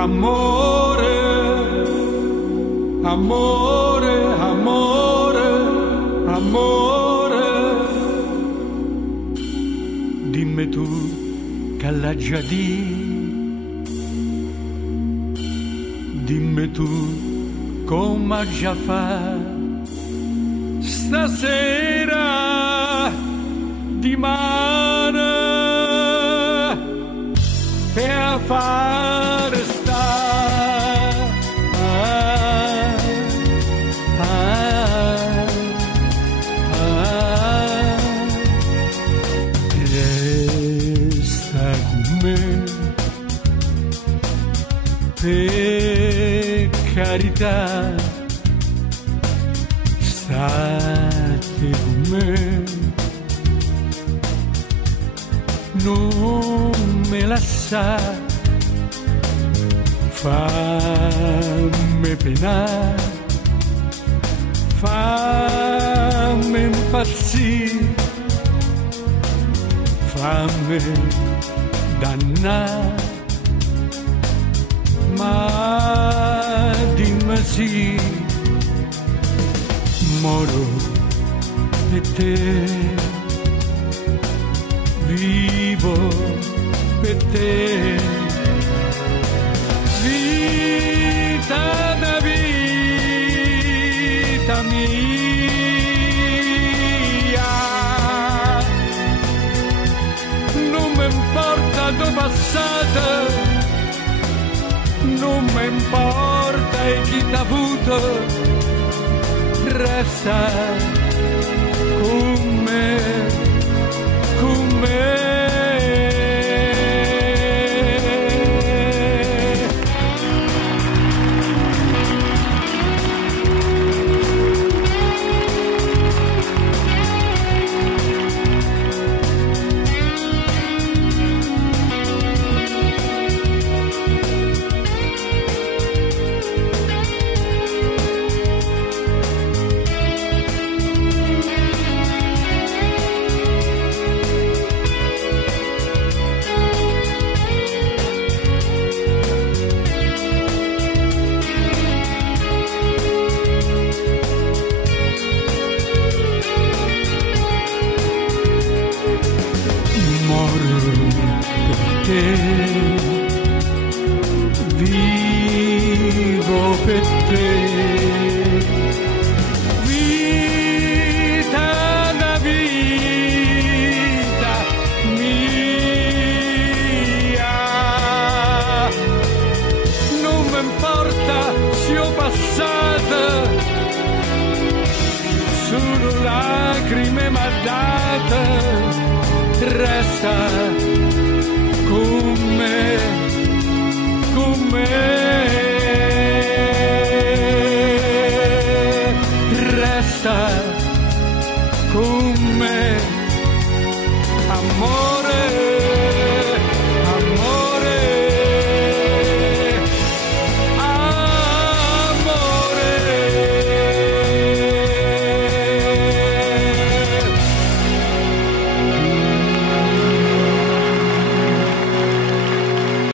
Amore, amore, amore, amore. Dimmi tu che l'ha già di, dimmi tu come già fa stasera di mare per fare resta con me per carità, state con me, non me lasciare, fammi penare, fammi impazzire, fammi dannare, ma dimmi sì, moro per te, vivo per te, vita da vita mia, non mi importa dove passate, non mi importa chi t'ha avuto, resta con me, con me. Vivo per te, vita da vita mia, non mi importa se ho passato, solo lacrime m'ha date, resta con me, con me.